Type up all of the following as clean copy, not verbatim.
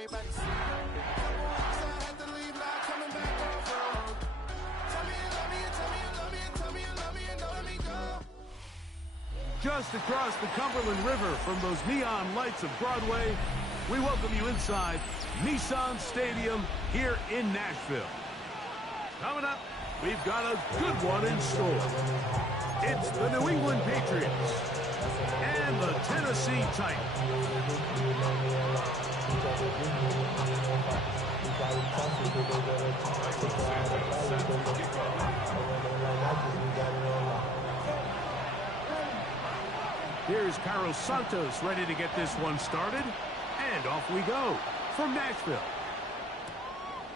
way back. Couple weeks I had to leave, now coming back off road. Tell me you love me, and tell me you love me, and tell me you love me, and don't let me go. Just across the Cumberland River from those neon lights of Broadway, we welcome you inside Nissan Stadium here in Nashville. Coming up, we've got a good one in store. It's the New England Patriots and the Tennessee Titans. Here's Carlos Santos ready to get this one started. And off we go from Nashville.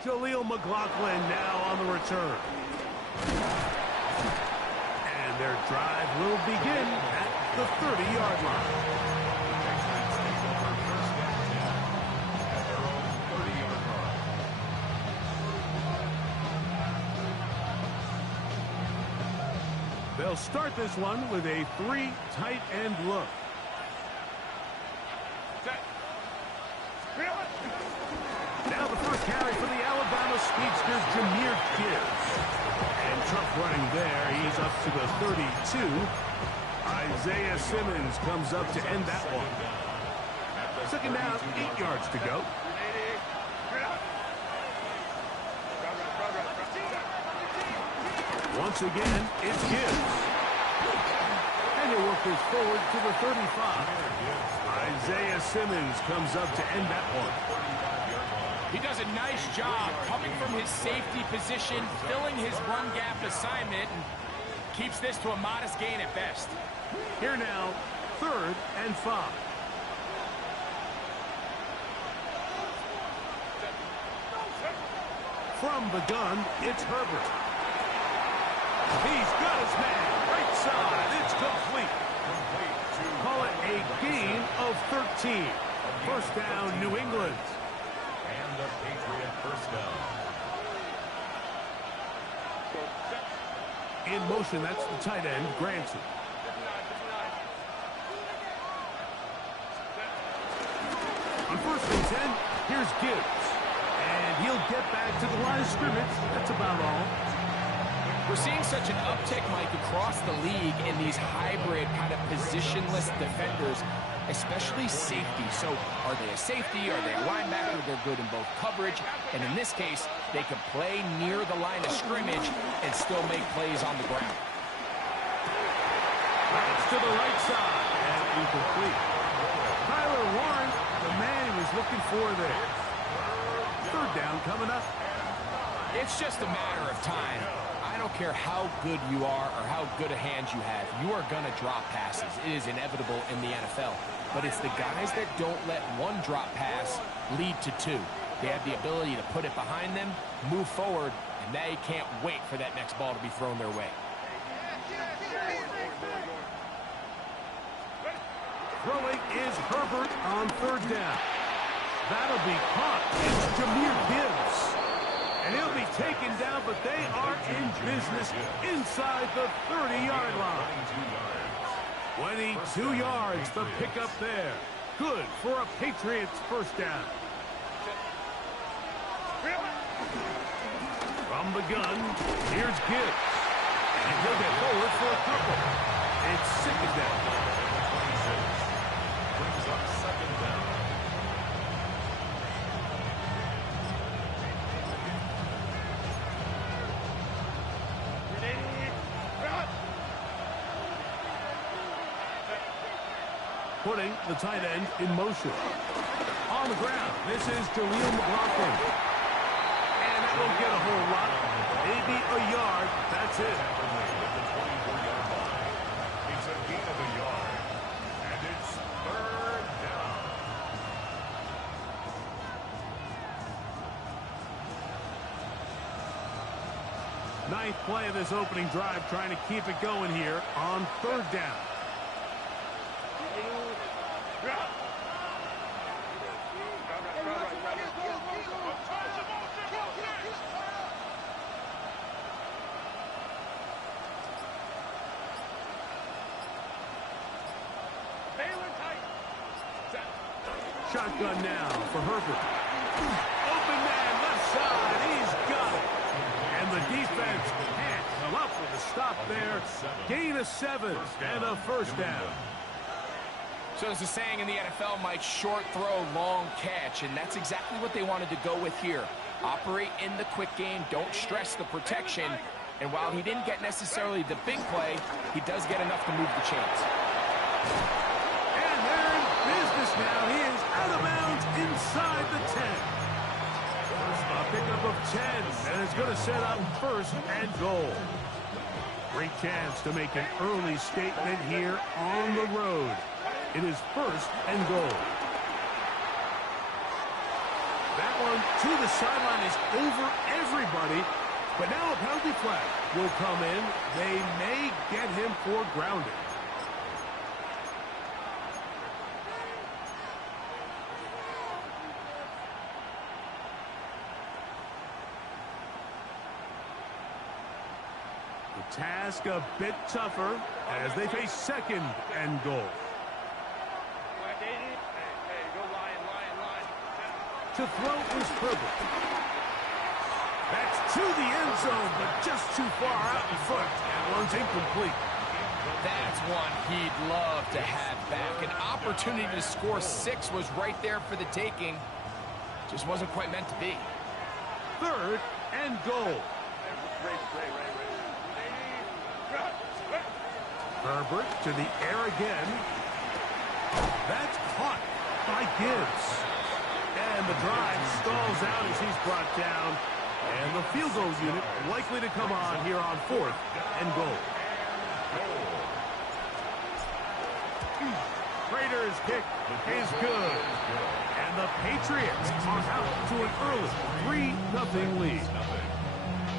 Jaleel McLaughlin now on the return. And their drive will begin at the 30-yard line. They'll start this one with a 3 tight end look. Now the first carry for the Alabama speedster, Jahmyr Gibbs. And tough running there. He's up to the 32. Isaiah Simmons comes up to end that one. Second down, 8 yards to go. Once again, it's Gibbs. And he'll work this forward to the 35. Isaiah Simmons comes up to end that one. He does a nice job coming from his safety position, filling his run gap assignment, and keeps this to a modest gain at best. Here now, 3rd and 5. From the gun, it's Herbert. He's got his man. Right side. It's complete. Call it a gain of 13. First down, New England. And the Patriot first down. In motion, that's the tight end, Granson. On 1st and 10, here's Gibbs. And he'll get back to the line of scrimmage. That's about all. We're seeing such an uptick, Mike, across the league in these hybrid kind of positionless defenders, especially safety. So are they a safety? Are they a linebacker? They're good in both coverage. And in this case, they can play near the line of scrimmage and still make plays on the ground. That's to the right side. And incomplete. Tyler Warren, the man he was looking for there. 3rd down coming up. It's just a matter of time. I don't care how good you are or how good a hand you have. You are going to drop passes. It is inevitable in the NFL. But it's the guys that don't let one drop pass lead to 2. They have the ability to put it behind them, move forward, and they can't wait for that next ball to be thrown their way. Throwing is Herbert on 3rd down. That'll be caught. It's Jahmyr Gibbs. And he'll be taken down, but they are in business inside the 30-yard line. 22 yards, the pickup there. Good for a Patriots first down. From the gun, here's Gibbs. And he'll get forward for a couple. It's 2nd down. Brings up 2nd down. Putting the tight end in motion. On the ground, this is Jaleel McLaughlin. And that won't get a whole lot. Maybe a yard. That's it. It's a gain of a yard. And it's 3rd down. Ninth play of this opening drive, trying to keep it going here on 3rd down. Shotgun now for Herbert. Open man, left side. He's got it. And the defense can't come up with a stop there. Gain of 7 and a first down. So there's a saying in the NFL, Mike, short throw, long catch, and that's exactly what they wanted to go with here. Operate in the quick game, don't stress the protection, and while he didn't get necessarily the big play, he does get enough to move the chains. And they're in business now. He is out of bounds inside the 10. A pickup of 10, and it's going to set up first and goal. Great chance to make an early statement here on the road. It is first and goal. That one to the sideline is over everybody, but now a penalty flag will come in. They may get him for grounding. The task a bit tougher as they face second and goal. To throw is Herbert. That's to the end zone, but just too far out in front. That one's incomplete. That's one he'd love to have back. An opportunity to score 6 was right there for the taking. Just wasn't quite meant to be. Third and goal. Herbert to the air again. That's caught by Gibbs. And the drive stalls out as he's brought down. And the field goal unit likely to come on here on fourth and goal. Raiders' kick is good. And the Patriots are out to an early 3-0 lead.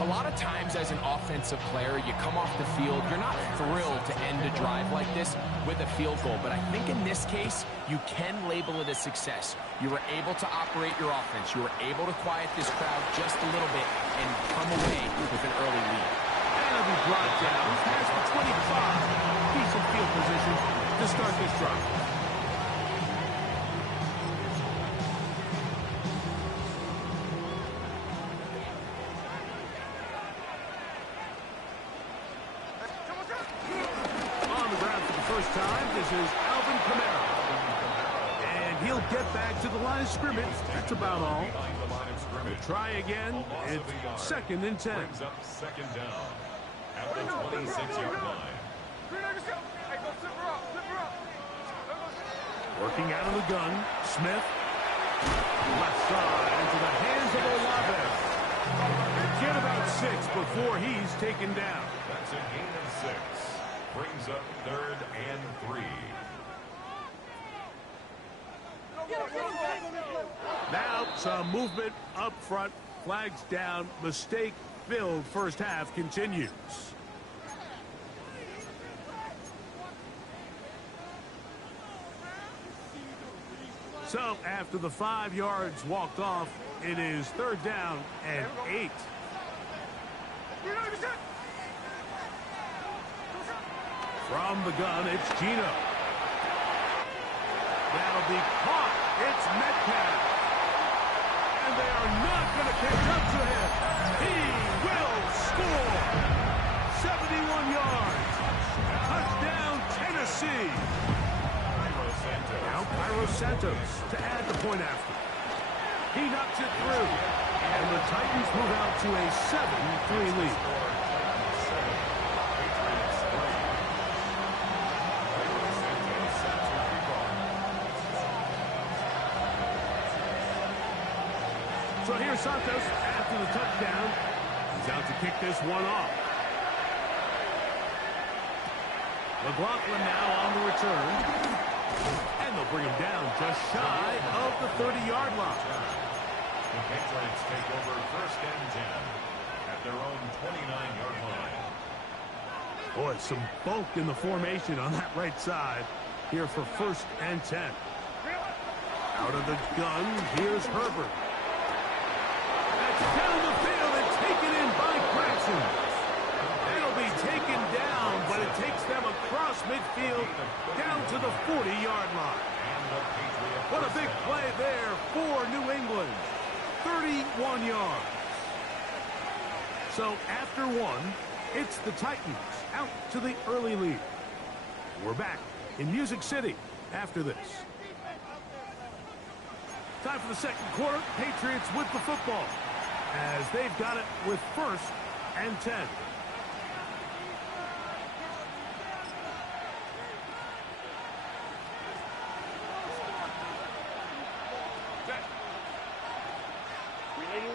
A lot of times as an offensive player, you come off the field, you're not thrilled to end a drive like this with a field goal. But I think in this case, you can label it a success. You were able to operate your offense. You were able to quiet this crowd just a little bit and come away with an early lead. And it'll be brought down. Past the 25. Decent field position to start this drive. First time, this is Alvin Kamara. And he'll get back to the line of scrimmage. That's about all. We'll try again. It's second and 10. Brings up second down at the 26-yard line. Working out of the gun. Smith. Left side into the hands of Olave. Get about 6 before he's taken down. That's a gain of 6. Brings up third and 3. Now some movement up front. Flags down. Mistake-filled first half continues. So after the 5 yards walked off, it is third down and 8. From the gun, it's Gino. That'll be caught. It's Metcalf. And they are not going to catch up to him. He will score. 71 yards. Touchdown, Tennessee. Now Cairo Santos to add the point after. He knocks it through. And the Titans move out to a 7-3 lead. So here's Santos after the touchdown. He's out to kick this one off. McLaughlin now on the return. And they'll bring him down just shy of the 30-yard line. The Patriots take over first and 10 at their own 29-yard line. Boy, some bulk in the formation on that right side here for first and 10. Out of the gun, here's Herbert. Down the field and taken in by Gregson. It'll be taken down, but it takes them across midfield down to the 40-yard line. What a big play there for New England. 31 yards. So after one, it's the Titans out to the early lead. We're back in Music City after this. Time for the second quarter. Patriots with the football as they've got it with 1st and 10.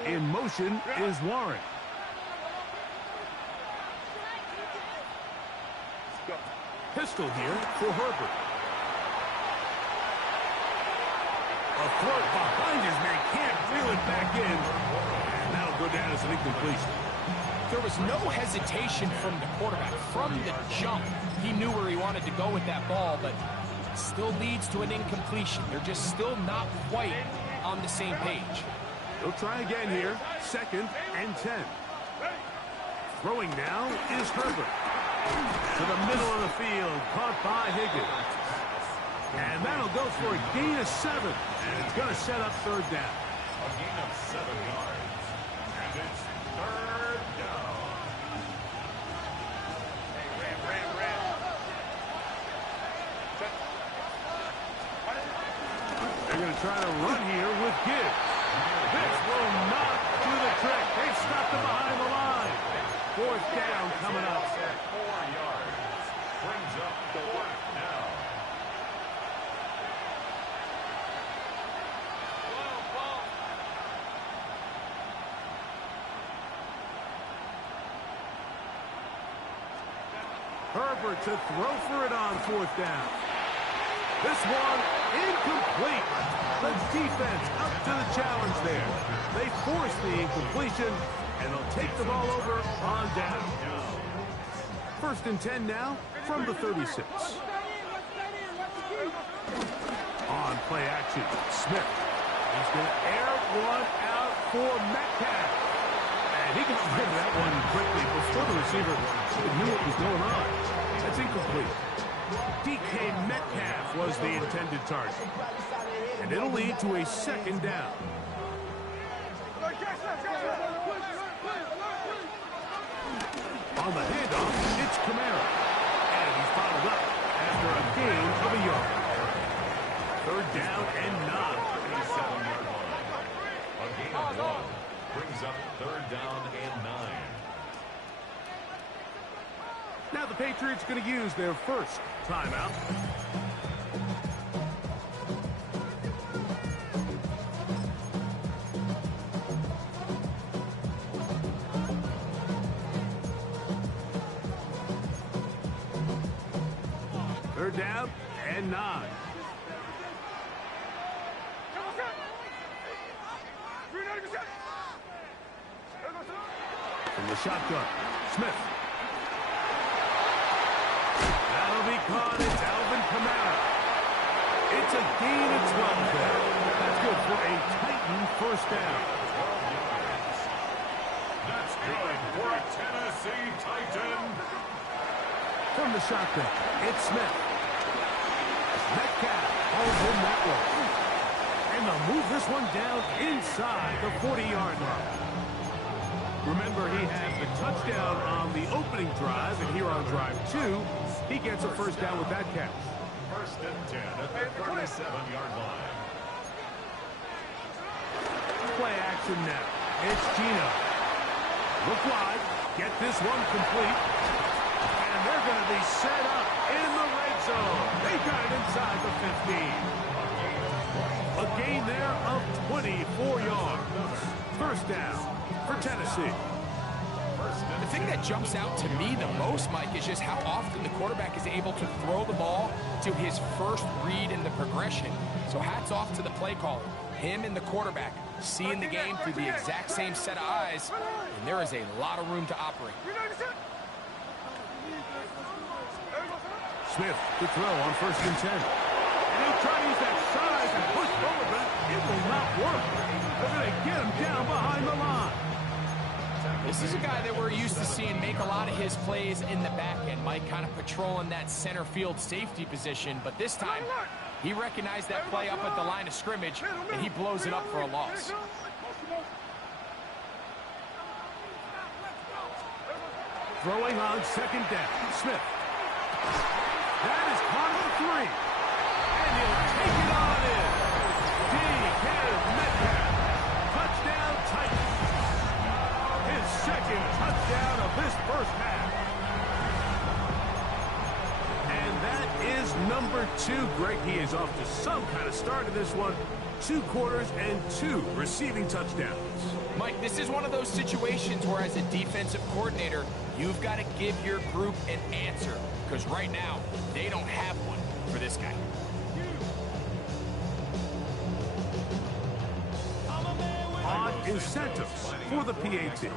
In motion is Warren. Pistol here for Herbert. A throw behind his man, can't reel it back in. And that'll go down as an incompletion. There was no hesitation from the quarterback. From the jump, he knew where he wanted to go with that ball, but it still leads to an incompletion. They're just still not quite on the same page. He'll try again here. 2nd and 10. Throwing now is Herbert. To the middle of the field, caught by Higgins. And that'll go for a gain of 7. And it's going to set up 3rd down. A gain of 7 yards. And it's 3rd down. They're going to try to run here with Gibbs. This will not do the trick. They've stopped him behind the line. 4th down coming up. 4 yards. Brings up 4th down. Herbert to throw for it on 4th down. This one incomplete. The defense up to the challenge there. They force the incompletion, and they'll take the ball over on down. 1st and 10 now from the 36. On play action, Smith. He's going to air one out for Metcalf. And he got rid of that one quickly before the receiver knew what was going on. That's incomplete. DK Metcalf was the intended target. And it'll lead to a 2nd down. On the handoff, it's Kamara. And he's followed up after a gain of a yard. 3rd down and 9. 37-yard line. A gain of 1. Brings up 3rd down and 9. Now the Patriots going to use their 1st timeout. Third down and 9. From the shotgun, Smith. That'll be caught. It's Alvin Kamara. It's a gain of 12 there. That's good for a Titan 1st down. That's good for a Tennessee Titan. From the shotgun, it's Smith. Metcalf holds in that one. And they'll move this one down inside the 40-yard line. Remember, he had the touchdown on the opening drive, and here on drive 2, he gets a 1st down with that catch. 1st and 10 at the 37-yard line. Play action now. It's Gino. Look wide. Get this one complete. And they're going to be set up in the red zone. They got it inside the 15. A gain there of 24 yards. 1st down for Tennessee. The thing that jumps out to me the most, Mike, is just how often the quarterback is able to throw the ball to his first read in the progression. So hats off to the play caller. Him and the quarterback seeing the game through the exact same set of eyes, and there is a lot of room to operate. Smith to throw on 1st and 10. And he'll try to use that size and push forward, but it will not work. They're going to get him down behind the line. This is a guy that we're used to seeing make a lot of his plays in the back end, Mike, kind of patrolling that center field safety position. But this time, he recognized that play up at the line of scrimmage, and he blows it up for a loss. Throwing on second down. Smith. That is caught at the 3. And he'll take it on in. DK Metcalf. Touchdown Titans. His second touchdown of this first half. And that is number 2. Greg, he is off to some kind of start in this one. 2 quarters and 2 receiving touchdowns. Mike, this is one of those situations where as a defensive coordinator, you've got to give your group an answer. Because right now, they don't have one for this guy. On is Santos for the PAT. He's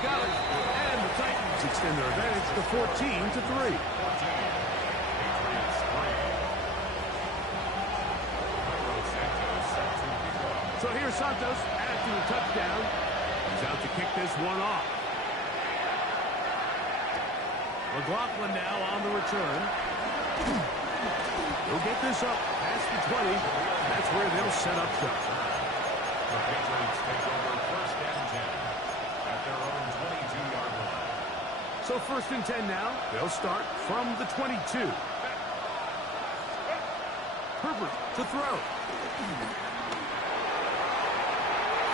got it. And the Titans extend their advantage to 14-3. So here's Santos after the touchdown. He's out to kick this one off. McLaughlin now on the return. He'll get this up past the 20. That's where they'll set up shop. The Patriots take over first and 10 at their own 22-yard line. So first and 10 now. They'll start from the 22. Herbert to throw.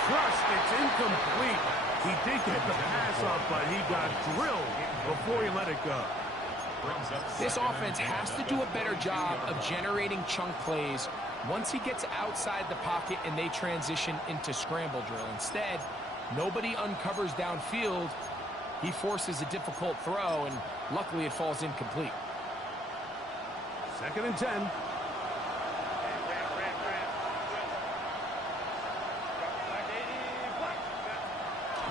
Thrust, it's incomplete. He did get the pass off, but he got drilled before he let it go. This offense has to do a better job of generating chunk plays once he gets outside the pocket and they transition into scramble drill. Instead, nobody uncovers downfield. He forces a difficult throw, and luckily it falls incomplete. Second and 10.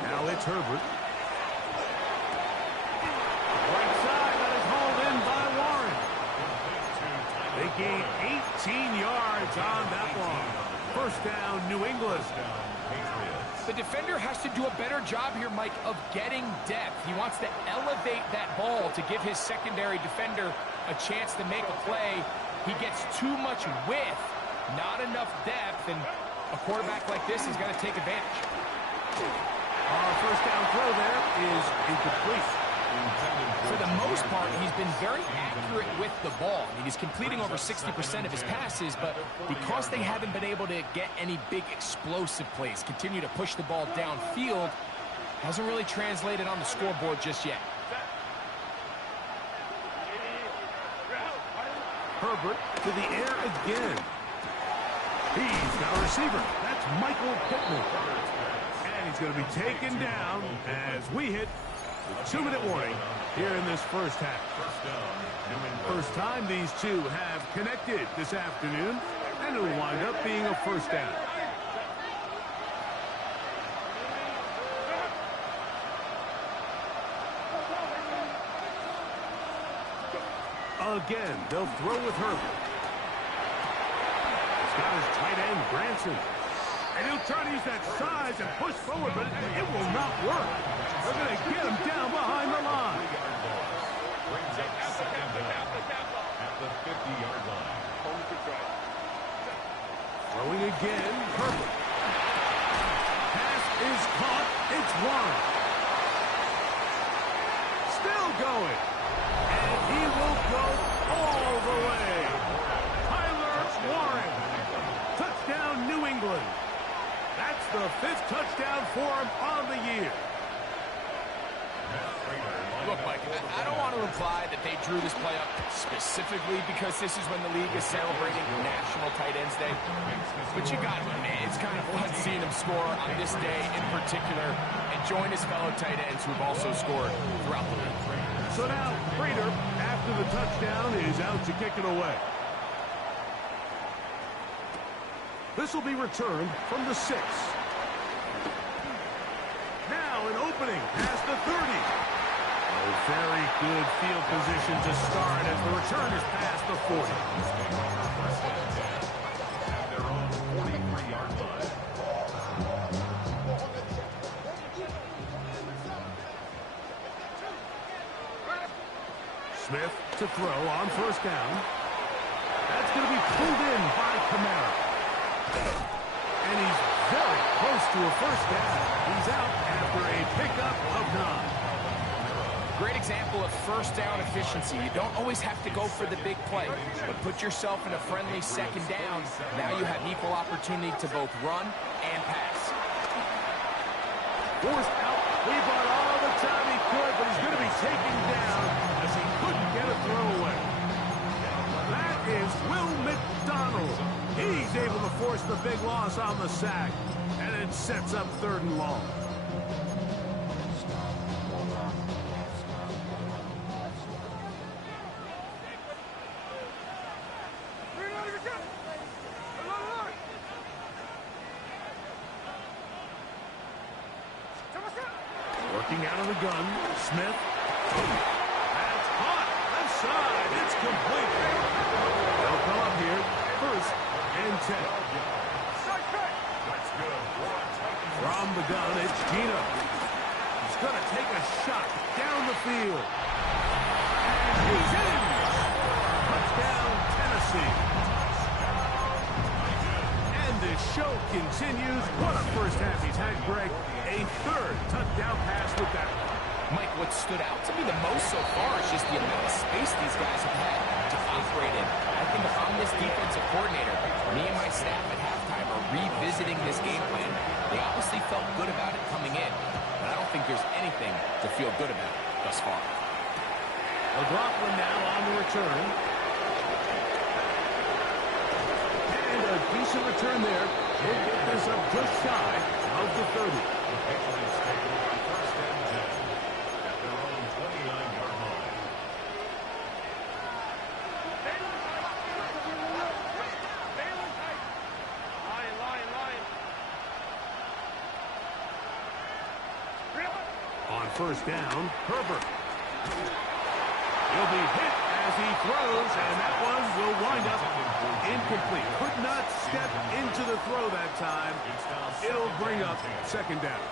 Now it's Herbert. Right side, that is hauled in by Warren. They gain 18 yards on that one. First down, New England. The defender has to do a better job here, Mike, of getting depth. He wants to elevate that ball to give his secondary defender a chance to make a play. He gets too much width, not enough depth, and a quarterback like this is going to take advantage. Our first down throw there is incomplete. For the most part, he's been very accurate with the ball. I mean, he's completing over 60% of his passes, but because they haven't been able to get any big explosive plays, continue to push the ball downfield, hasn't really translated on the scoreboard just yet. Herbert to the air again. He's got a receiver. That's Michael Pittman. And he's going to be taken down as we hit the 2-minute warning here in this first half. First time these two have connected this afternoon, and it'll wind up being a first down. Again, they'll throw with Herbert. He's got his tight end, Granson. And he'll try to use that size and push forward, but it will not work. They're going to get him down behind the line. Brings up second down at the 50-yard line. Throwing again, Herbert. Pass is caught. It's Warren. Still going. And he will go all the way. Tyler Warren. Touchdown, New England. That's the 5th touchdown for him on the year. Look, Mike, I don't want to imply that they drew this play up specifically because this is when the league is celebrating National Tight Ends Day. But you got to admit, it's kind of fun seeing him score on this day in particular and join his fellow tight ends who've also scored throughout the league. So now, Prater, after the touchdown, is out to kick it away. This will be returned from the 6. Now an opening past the 30. A very good field position to start as the return is past the 40. At their own 43-yard line. Smith to throw on first down. That's going to be pulled in by Kamara. And he's very close to a first down. He's out after a pickup of 9. Great example of first down efficiency. You don't always have to go for the big play, but put yourself in a friendly second down. Now you have equal opportunity to both run and pass. Forced out. He bought all the time he could, but he's going to be taken down as he couldn't get a throw away. That is Will McDonald. He's able to force the big loss on the sack, and it sets up 3rd and long. Working out of the gun, Smith. That's hot. Left side. It's complete. They'll come up here. 1st and 10. From the gun, it's Gino. He's going to take a shot down the field. And he's in. Touchdown, Tennessee. And this show continues. What a first half he's had, Greg. A 3rd touchdown pass with that one. Mike, what stood out to me the most so far is just the amount of space these guys have had to operate in. I think if I'm this defensive coordinator, me and my staff at halftime are revisiting this game plan. They obviously felt good about it coming in, but I don't think there's anything to feel good about thus far. McLaughlin now on the return. And a decent return there. He'll get this up just shy of the 30. Patriots take over 1st and 10 at their own 29-yard line. On 1st down, Herbert. He'll be hit as he throws, and that one will wind up incomplete. Could not step into the throw that time. It'll bring up 2nd down.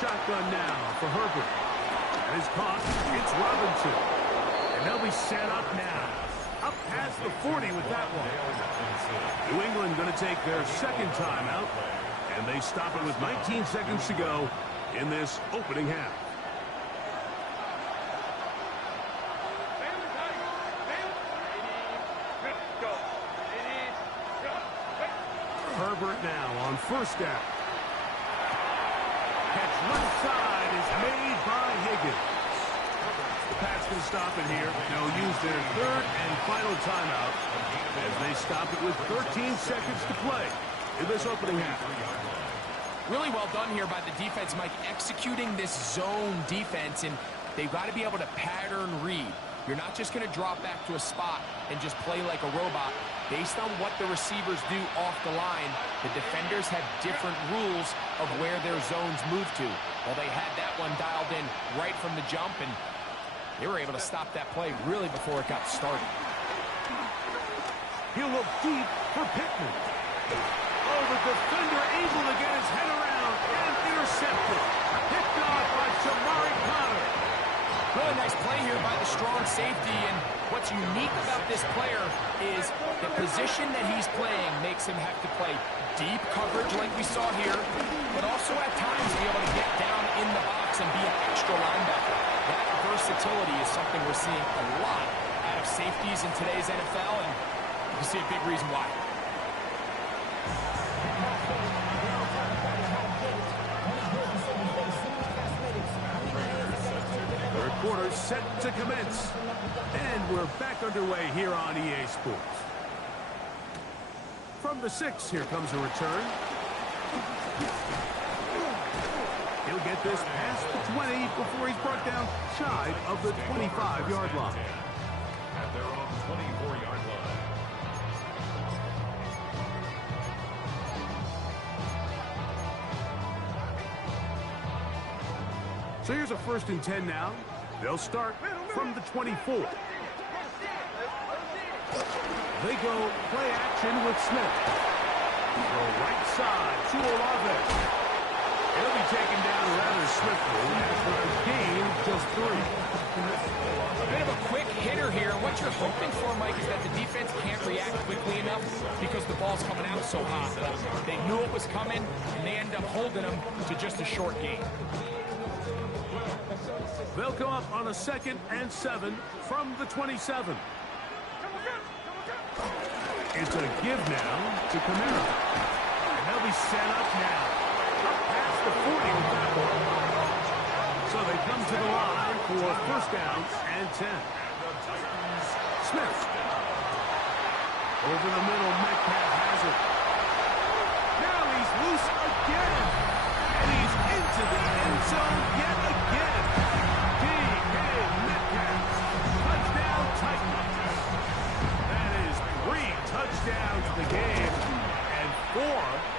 Shotgun now for Herbert. And his caught. It's Robinson. And they'll be set up now. Up past the 40 with that one. New England going to take their 2nd timeout. And they stop it with 19 seconds to go in this opening half. Herbert now on 1st down. Catch left side is made by Higgins. The Pats can stop it here. They'll use their 3rd and final timeout as they stop it with 13 seconds to play in this opening half. Really well done here by the defense, Mike, executing this zone defense, and they've got to be able to pattern read. You're not just going to drop back to a spot and just play like a robot. Based on what the receivers do off the line, the defenders have different rules of where their zones move to. Well, they had that one dialed in right from the jump, and they were able to stop that play really before it got started. He'll look deep for Pittman. Oh, the defender able to get his head around and intercepted. Picked off by Shamari Connor. Really nice play here by the strong safety, and what's unique about this player is the position that he's playing makes him have to play deep coverage like we saw here, but also at times be able to get down in the box and be an extra linebacker. That versatility is something we're seeing a lot out of safeties in today's NFL, and you can see a big reason why. Third quarter set to commence. And we're back underway here on EA Sports. From the 6, here comes a return. He'll get this past the 20 before he's brought down shy of the 25-yard line. At their own 24-yard line. So here's a 1st and 10 now. They'll start from the 24. They go play action with Smith. Go right side to Olave. He'll be taken down rather swiftly after a gain of just 3. A bit of a quick hitter here. What you're hoping for, Mike, is that the defense can't react quickly enough because the ball's coming out so hot. But they knew it was coming, and they end up holding them to just a short gain. They'll come up on a 2nd and 7 from the 27. It's a give now to Kamara. And they'll be set up now. Up past the 40 with that one. So they come to the line for 1st down and 10. Smith. Over the middle, Metcalf has it. Now he's loose again. And he's into the end zone yet again. D.K. Metcalf. Touchdown Titans. That is 3 touchdowns in the game and 4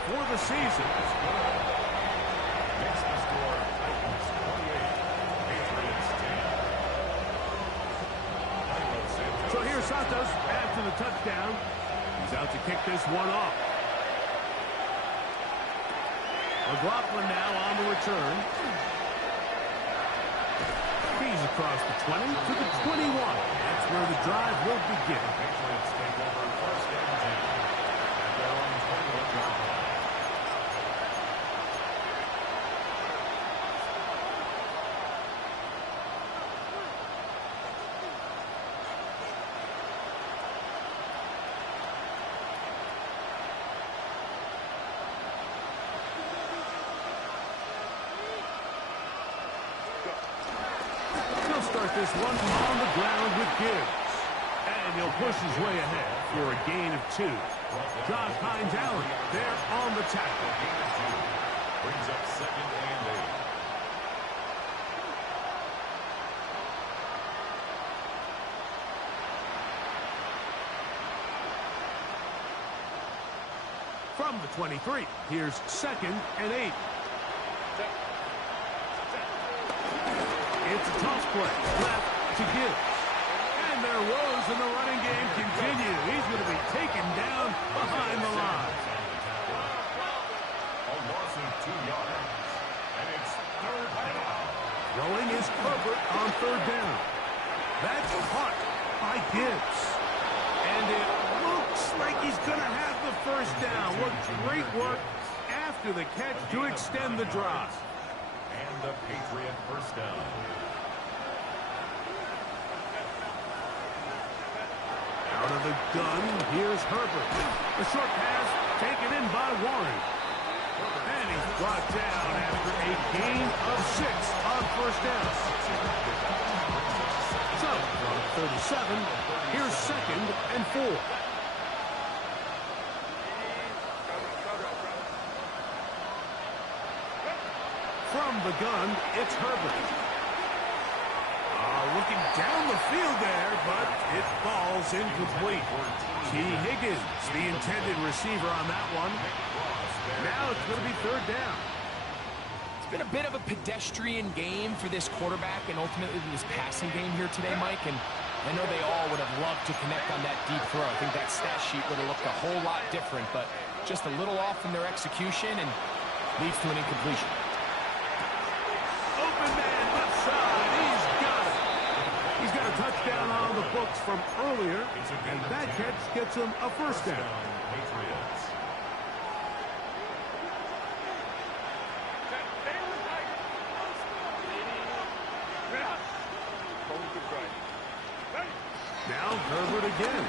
for the season. Makes the score Titans 28, Patriots 10. So here's Santos after the touchdown. He's out to kick this one off. McLaughlin now on the return. He's across the 20 to the 21. That's where the drive will begin. Patriots take over 1st and 10 at their own 21-yard line. This one on the ground with Gibbs. And he'll push his way ahead for a gain of 2. Josh Hines-Allen there on the tackle. Gain of 2 brings up 2nd and 8. From the 23, here's 2nd and 8. It's a toss play. Left to Gibbs. And their woes in the running game continue. He's going to be taken down behind the line. A loss of 2 yards. And it's 3rd down. Throwing is Herbert on 3rd down. That's caught by Gibbs. And it looks like he's going to have the 1st down. What great work after the catch to extend the drive. And the Patriot 1st down. Out of the gun, here's Herbert. A short pass taken in by Warren. And he's brought down after a gain of 6 on 1st down. So, from 37, here's 2nd and 4. From the gun, it's Herbert. Looking down the field there, but it falls incomplete. T. Higgins, the intended receiver on that one. Now it's going to be 3rd down. It's been a bit of a pedestrian game for this quarterback and ultimately this passing game here today, Mike. And I know they all would have loved to connect on that deep throw. I think that stat sheet would have looked a whole lot different, but just a little off in their execution and leads to an incompletion. Open man, left side. He's got it. He's got a touchdown on the books from earlier, and that catch gets him a 1st down. Patriots. Now Herbert again.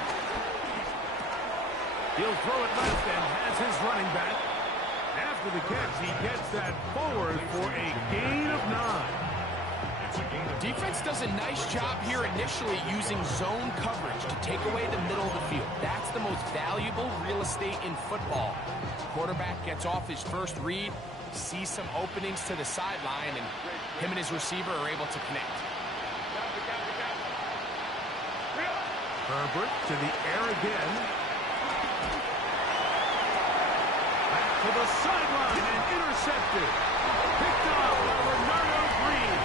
He'll throw it left and has his running back. After the catch, he gets that forward for a gain of 9. Defense does a nice job here initially using zone coverage to take away the middle of the field. That's the most valuable real estate in football. Quarterback gets off his first read, sees some openings to the sideline, and him and his receiver are able to connect. Herbert to the air again. Back to the sideline and intercepted. Picked off by Bernardo Green.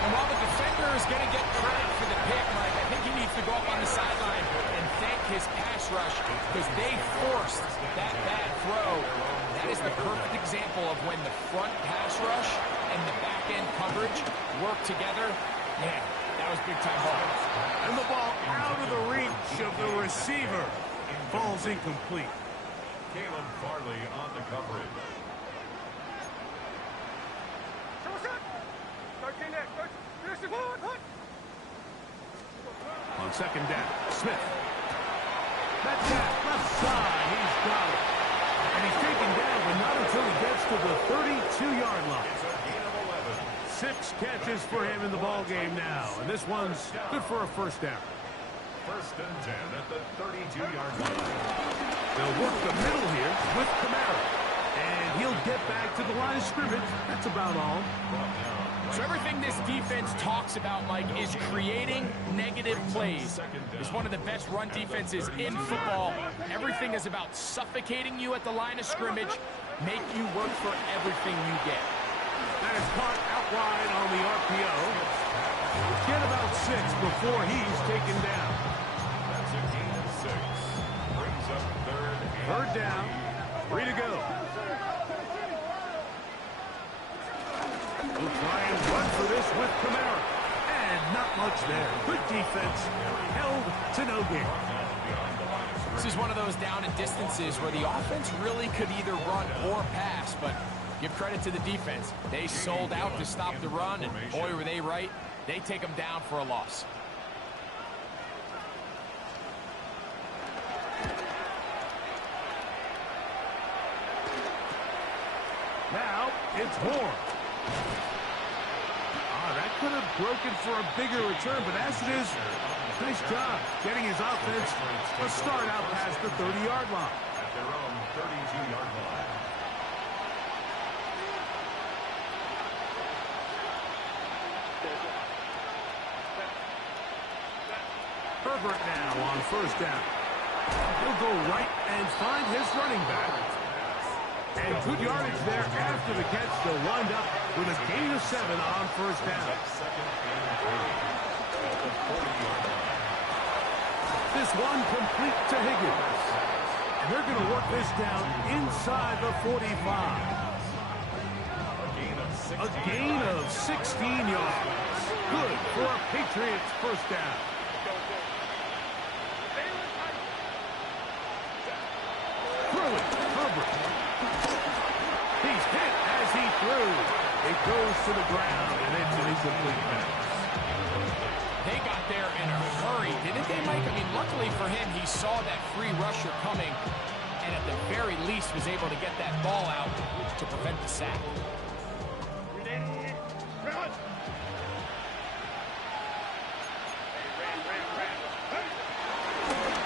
And while the defender is going to get credit for the pick, Mike, I think he needs to go up on the sideline and thank his pass rush because they forced that bad throw. That is the perfect example of when the front pass rush and the back-end coverage work together. Man, that was big-time ball. And the ball out of the reach of the receiver. Falls incomplete. Caleb Farley on the coverage. On second down, Smith. That's that left side. He's got it. And he's taken down, but not until he gets to the 32-yard line. It's a gain of 11. 6 catches for him in the ball game now. And this one's good for a first down. First and 10 at the 32-yard line. They'll work the middle here with Kamara. And he'll get back to the line of scrimmage. That's about all. So everything this defense talks about, Mike, is creating negative plays. It's one of the best run defenses in football. Everything is about suffocating you at the line of scrimmage, make you work for everything you get. That is caught out wide on the RPO. Get about 6 before he's taken down. That's a gain of 6. Brings up Third down. 3 to go. We'll try and run for this with Kamara. And not much there. Good defense. Held to no gain. This is one of those down and distances where the offense really could either run or pass, but give credit to the defense. They sold out to stop the run, and boy, were they right. They take them down for a loss. Now it's Horn. That could have broken for a bigger return, but as it is, nice job getting his offense a start out past the 30-yard line. at their own 32-yard line. Herbert now on first down. He'll go right and find his running back. And good yardage there after the catch. They'll wind up with a gain of 7 on first down. Second and 3 at the 40-yard line. This one complete to Higgins. And they're going to work this down inside the 45. A gain of 16 yards. Good for a Patriots first down. Throwing, Herbert. He's hit as he throws. It goes to the ground, and it's an incomplete pass. They got there in a hurry, didn't they, Mike? I mean, luckily for him, he saw that free rusher coming, and at the very least was able to get that ball out to prevent the sack.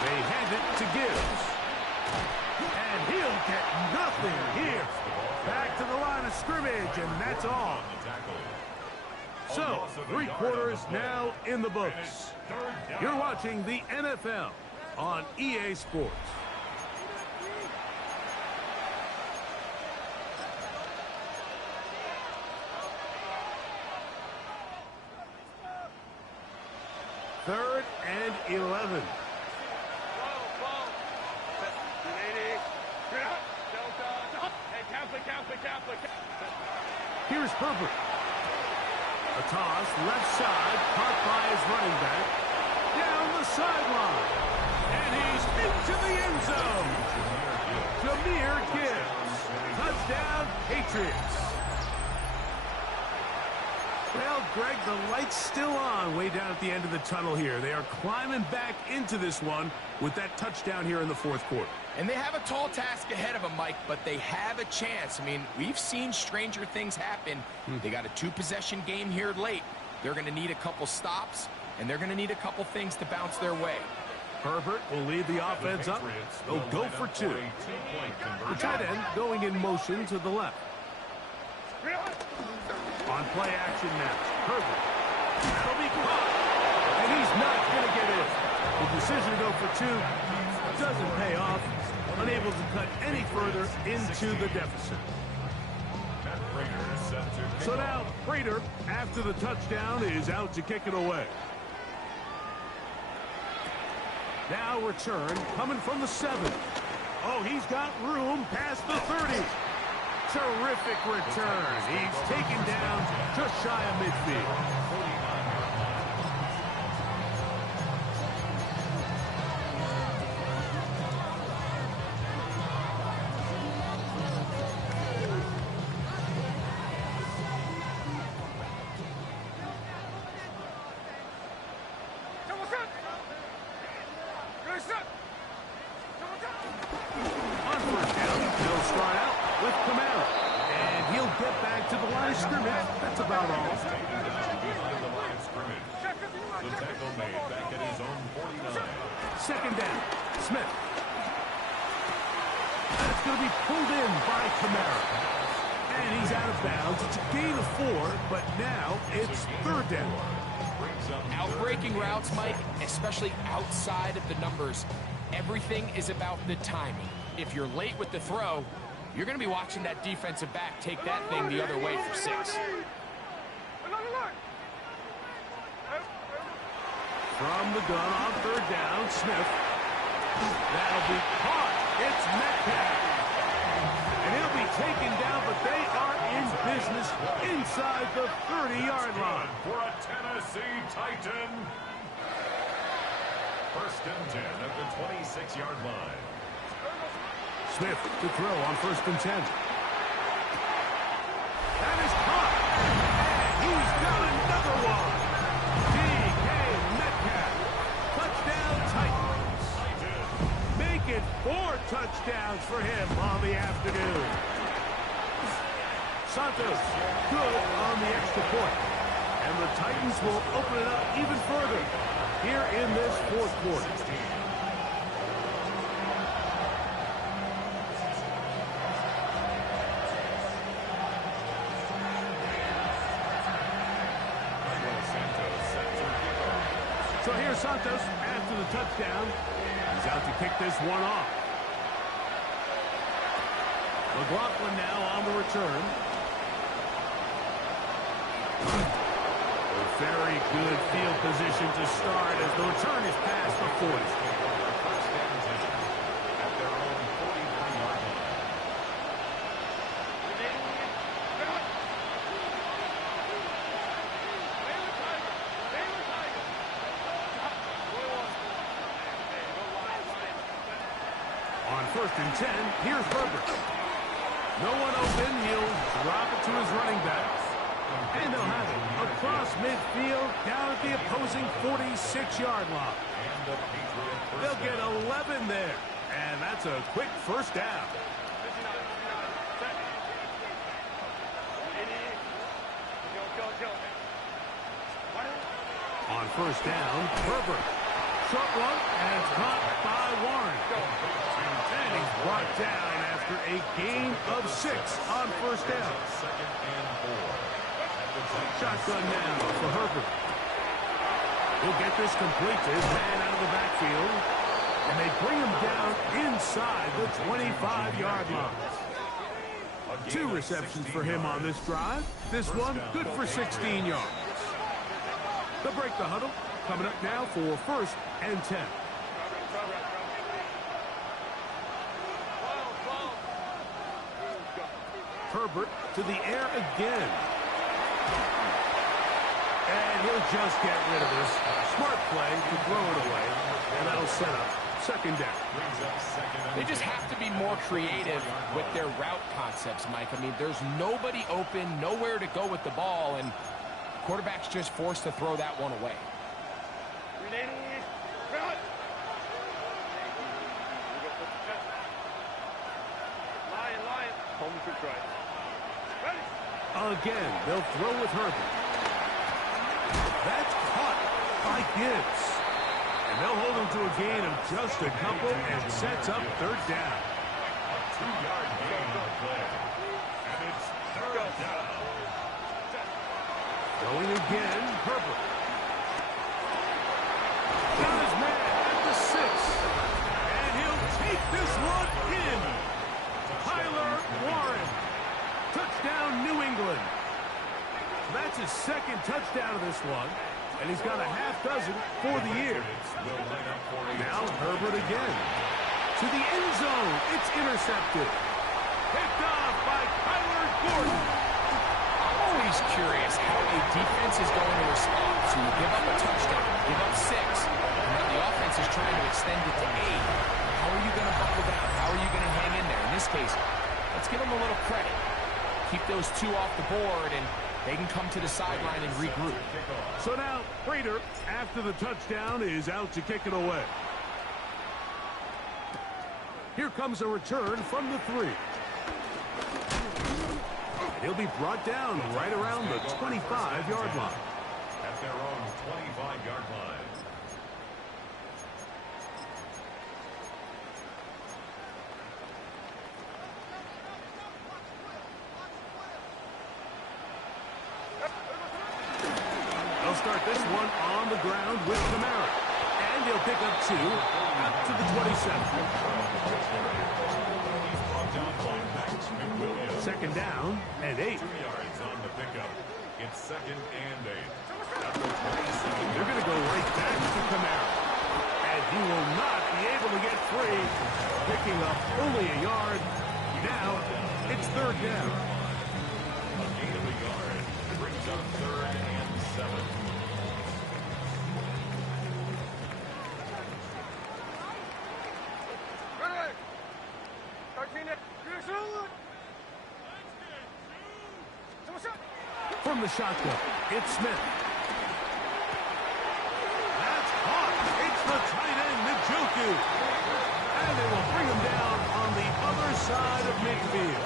They hand it to Gibbs. And he'll get nothing here. Back to the line of scrimmage, and that's all. So, 3 quarters now in the books. You're watching the NFL on EA Sports. Third and 11. Here's Herbert. A toss, left side, caught by his running back. Down the sideline. And he's into the end zone. Jahmyr Gibbs. Touchdown, Patriots. Well, Greg, the light's still on way down at the end of the tunnel here. They are climbing back into this one with that touchdown here in the fourth quarter. And they have a tall task ahead of them, Mike, but they have a chance. I mean, we've seen stranger things happen. They got a 2-possession game here late. They're going to need a couple stops, and they're going to need a couple things to bounce their way. Herbert will lead the offense up. They'll go for 2. The tight end going in motion to the left. On play action now, Herbert. That'll be caught. And he's not going to get in. The decision to go for 2 doesn't pay off. Unable to cut any further into the deficit. Matt Prater set to kick So off. now, Prater, after the touchdown, is out to kick it away. Now return coming from the 7. Oh, he's got room past the 30. Terrific return. He's taken down just shy of midfield. On first down, they'll start out with Kamara. And he'll get back to the line of scrimmage. That's about all. Behind the line of scrimmage. The tackle made back at his own 49. Second down, Smith. That's going to be pulled in by Kamara. And he's out of bounds. It's a gain of 4, but now it's third down. Outbreaking routes, Mike, especially outside of the numbers, everything is about the timing. If you're late with the throw, you're going to be watching that defensive back take that thing the other way for 6. From the gun on third down, Smith. That'll be caught. It's Metcalf. And he'll be taken down, but they are in business inside the 30-yard line. For a Tennessee Titan. First and 10 at the 26-yard line. Smith to throw on first and 10. That is caught. And he's got another one. DK Metcalf. Touchdown Titans. Make it 4 touchdowns for him on the afternoon. Santos good on the extra point. And the Titans will open it up even further here in this fourth quarter. So here's Santos after the touchdown. He's out to kick this one off. McLaughlin now on the return. A very good field position to start as the return is past the 40. First and 10 at their own 43-yard line. On first and 10, here's Herbert. No one open. He'll drop it to his running backs. And they'll have it across midfield down at the opposing 46-yard line. And the Patriot first They'll get down. 11 there. And that's a quick first down. On first down, Herbert. Short one, and it's caught by Warren. And he's brought down after a gain of 6 on first down. Second and 4. Shotgun now for Herbert. He'll get this complete to his man out of the backfield. And they bring him down inside the 25-yard line. 2 receptions for him on this drive. This one good for 16 yards. They'll break the huddle. Coming up now for first and 10. Herbert to the air again. And he'll just get rid of this. Smart play to throw it away. And that'll set up second down. They just have to be more creative with their route concepts, Mike. I mean, there's nobody open, nowhere to go with the ball, and quarterback's just forced to throw that one away. Again, they'll throw with Herbert. That's caught by Gibbs. And they'll hold him to a gain of just a couple and sets up third down. A 2-yard gain on the play. And it's third down. Going again, Herbert. Got his man at the 6. And he'll take this one in. Tyler Warren. Touchdown, New England. That's his second touchdown of this one, and he's got a half dozen for the year. Now Herbert again. To the end zone. It's intercepted. Picked off by Kyler Gordon. I'm always curious how a defense is going to respond. So you give up a touchdown, give up 6, and now the offense is trying to extend it to 8. How are you going to buckle down? How are you going to hang in there? In this case, let's give them a little credit. Keep those 2 off the board, and they can come to the sideline and regroup. So now Prater, after the touchdown, is out to kick it away. Here comes a return from the 3. He'll be brought down right around the 25-yard line. At their own 25-yard line. They'll start this one on the ground with Kamara. And he'll pick up 2 up to the 27. Second down and 8. 2 yards on the pickup. It's second and 8. They're going to go right back to Kamara. And he will not be able to get free. Picking up only a yard. Now it's third down. A gain of a yard. Brings up third and 7. From the shotgun, it's Smith. That's caught. It's the tight end, Njoku. And they will bring him down on the other side of midfield.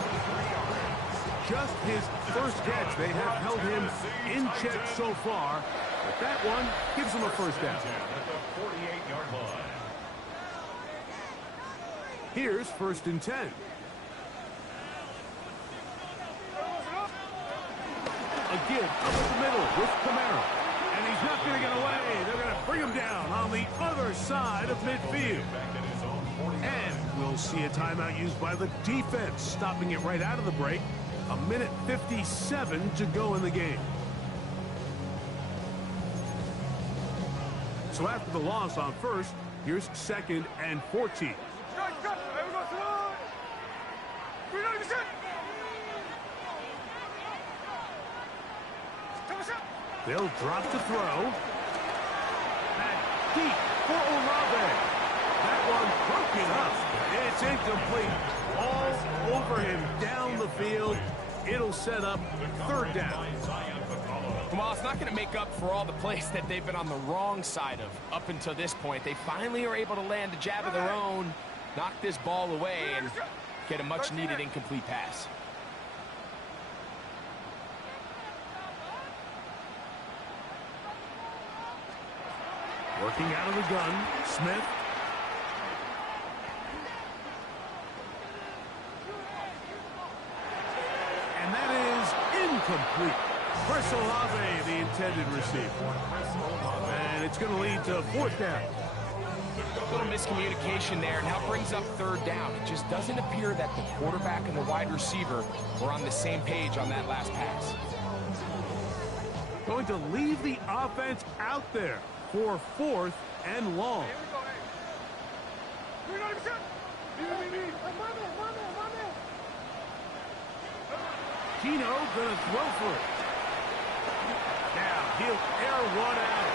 Just his first catch. They have held him in check so far. But that one gives him a first down. At the 48-yard line. Here's first and 10. Again, up the middle with Kamara. And he's not going to get away. They're going to bring him down on the other side of midfield. And we'll see a timeout used by the defense, stopping it right out of the break. 1:57 to go in the game. So after the loss on first, here's second and 14. They'll drop to throw. Back deep for Olave. That one broken up. It's incomplete. All over him down the field. It'll set up third down. Well, it's not going to make up for all the plays that they've been on the wrong side of up until this point. They finally are able to land a jab of their own, knock this ball away, and get a much-needed incomplete pass. Working out of the gun, Smith. And that is incomplete. Chris Olave, the intended receiver. And it's going to lead to fourth down. A little miscommunication there, now brings up third down. It just doesn't appear that the quarterback and the wide receiver were on the same page on that last pass. Going to leave the offense out there for fourth and long. Gino gonna throw for it. Now he'll air one out.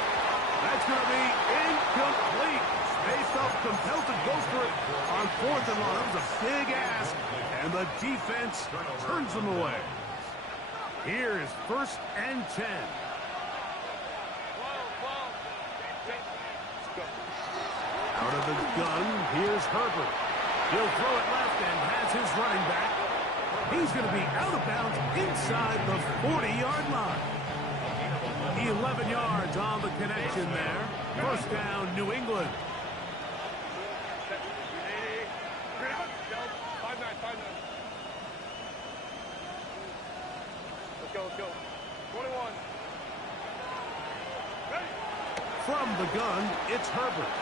That's gonna be incomplete. They felt compelled to go for it on fourth and long. That was a big ask, and the defense turns them away. Here's first and 10. Out of the gun, here's Herbert. He'll throw it left and has his running back. He's going to be out of bounds inside the 40-yard line. 11 yards on the connection there. First down, New England. Let's go. 21. From the gun, it's Herbert.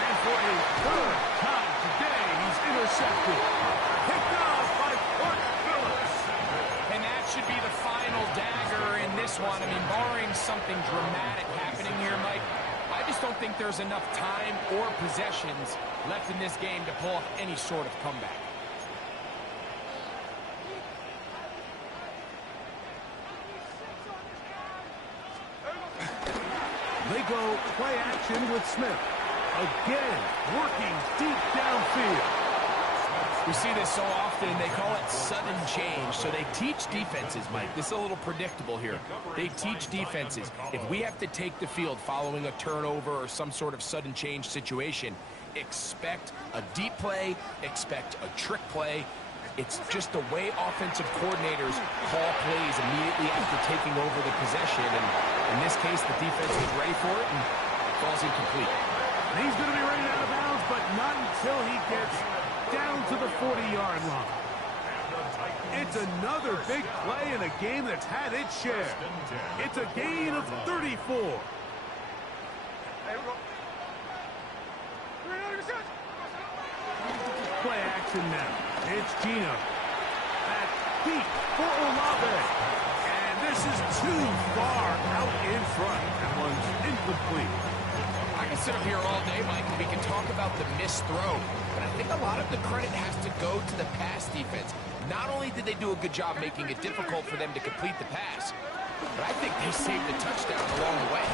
And for a third time today, he's intercepted. Picked off by Court Phillips. And that should be the this one. I mean, barring something dramatic happening here, Mike, I just don't think there's enough time or possessions left in this game to pull off any sort of comeback. They go play action with Smith. Again, working deep downfield. We see this so often, they call it sudden change. So they teach defenses, Mike. This is a little predictable here. They teach defenses, if we have to take the field following a turnover or some sort of sudden change situation, expect a deep play, expect a trick play. It's just the way offensive coordinators call plays immediately after taking over the possession. And in this case, the defense is ready for it and falls incomplete. And he's going to be running out of bounds, but not until he gets down to the 40-yard line. It's another big play in a game that's had its share. It's a gain of 34. Play action now. It's Gino. That's deep for Olave. And this is too far out in front. That one's incomplete. I can sit up here all day, Mike, and we can talk about the missed throw, but I think a lot of the credit has to go to the pass defense. Not only did they do a good job making it difficult for them to complete the pass, but I think they saved the touchdown along the way.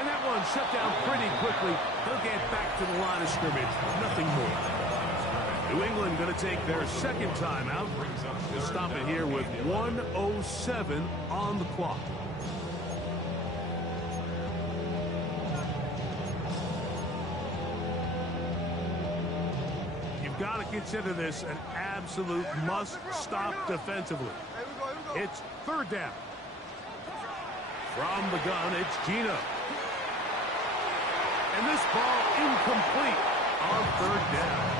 And that one shut down pretty quickly. They'll get back to the line of scrimmage. Nothing more. New England going to take their second timeout. They'll stop it here with 1:07 on the clock. You've got to consider this an absolute must-stop defensively. It's third down. From the gun, it's Gino. And this ball incomplete on third down.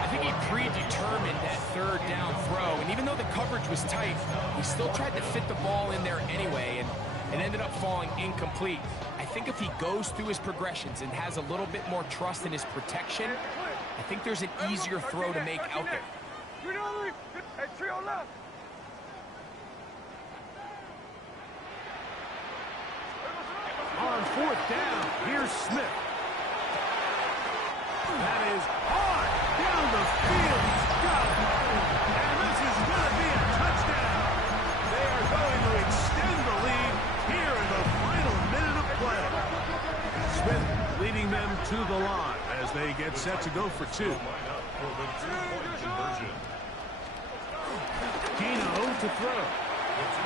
I think he predetermined that third down throw, and even though the coverage was tight, he still tried to fit the ball in there anyway, and it ended up falling incomplete. I think if he goes through his progressions and has a little bit more trust in his protection, I think there's an easier throw to make out there. On fourth down, here's Smith. That is hard down the field. He's got it. And this is going to be a touchdown. They are going to extend the lead here in the final minute of play. Smith leading them to the line as they get set to go for two. Gino to throw.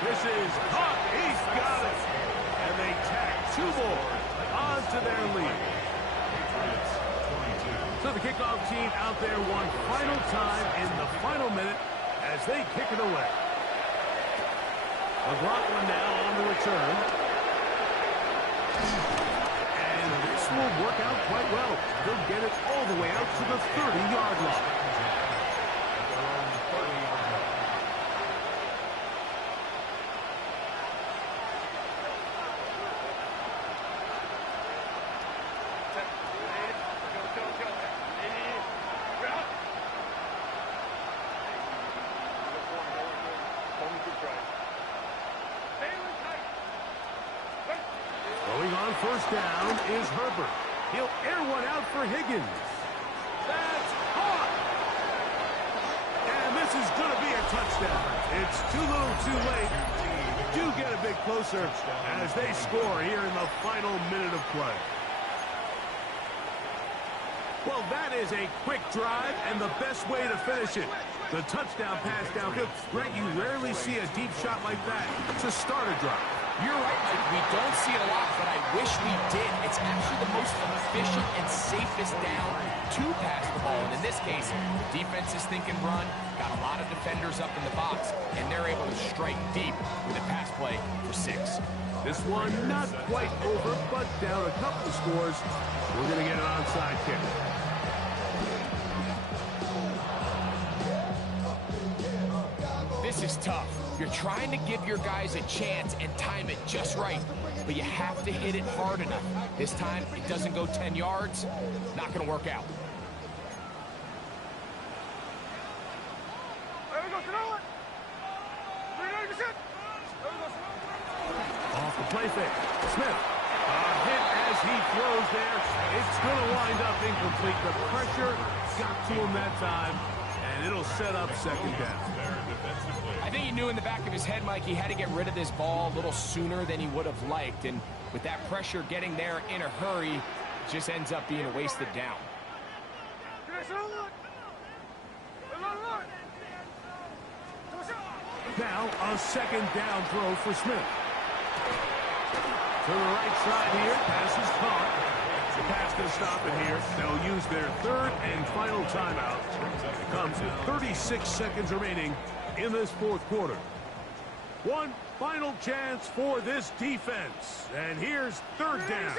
This is caught. He's got it. And they tack two more onto their lead. So the kickoff team out there one final time in the final minute as they kick it away. McLaughlin now on the return. And this will work out quite well. They'll get it all the way out to the 30-yard line. First down is Herbert. He'll air one out for Higgins. That's caught. And this is going to be a touchdown. It's too little too late. Do get a bit closer as they score here in the final minute of play. Well, that is a quick drive and the best way to finish it. The touchdown pass downfield. Greg, you rarely see a deep shot like that to start a drive. You're right, Mike. We don't see it a lot, but I wish we did. It's actually the most efficient and safest down to pass the ball. And in this case, the defense is thinking run, got a lot of defenders up in the box, and they're able to strike deep with a pass play for 6. This one not quite over, but down a couple of scores. We're going to get an onside kick. This is tough. You're trying to give your guys a chance and time it just right, but you have to hit it hard enough. This time, it doesn't go 10 yards. Not going to work out. play fake. Smith. A hit as he throws there. It's going to wind up incomplete. The pressure got to him that time, and it'll set up second down. I think he knew in the back of his head, Mike, he had to get rid of this ball a little sooner than he would have liked. And with that pressure getting there in a hurry, it just ends up being a wasted down. Now a second down throw for Smith. To the right side here, pass is caught. The pass going to stop it here. They'll use their third and final timeout. It comes with 36 seconds remaining in this fourth quarter. One final chance for this defense. And here's third down.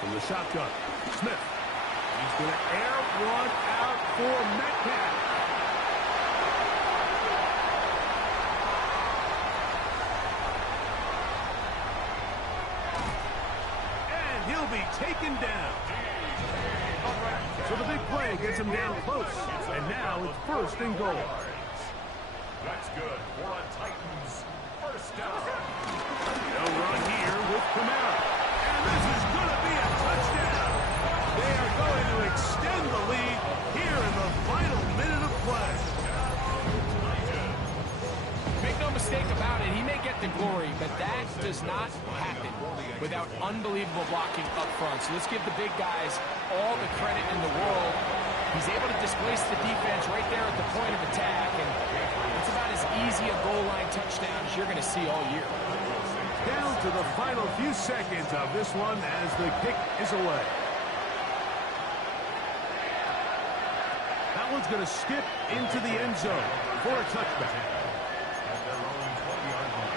From the shotgun, Smith. He's going to air one out for Metcalf. And he'll be taken down. So the big play gets him down close. And now it's first and goal. That's good for a Titans first down. They'll run here with Kamara. And this is going to be a touchdown. They are going to extend the lead here in the final minute of play. Make no mistake about it, he may get the glory, but that does not happen without unbelievable blocking up front. So let's give the big guys all the credit in the world. He's able to displace the defense right there at the point of attack, and it's about as easy a goal line touchdown as you're going to see all year. Down to the final few seconds of this one as the kick is away. That one's going to skip into the end zone for a touchback. At their own 20-yard line.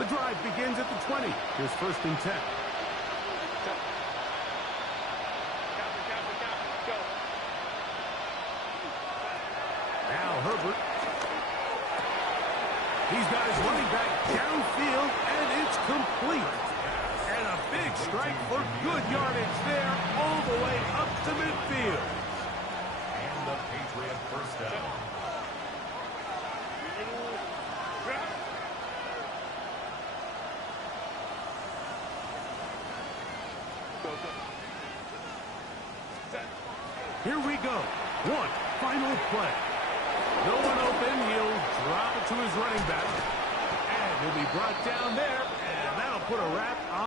The drive begins at the 20. Here's first and 10. Now Herbert. He's got his running back downfield, and it's complete. And a big strike for good yardage there all the way up to midfield. And the Patriot first down. Here we go. One final play. No one open. He'll drop it to his running back. And he'll be brought down there. And that'll put a wrap on.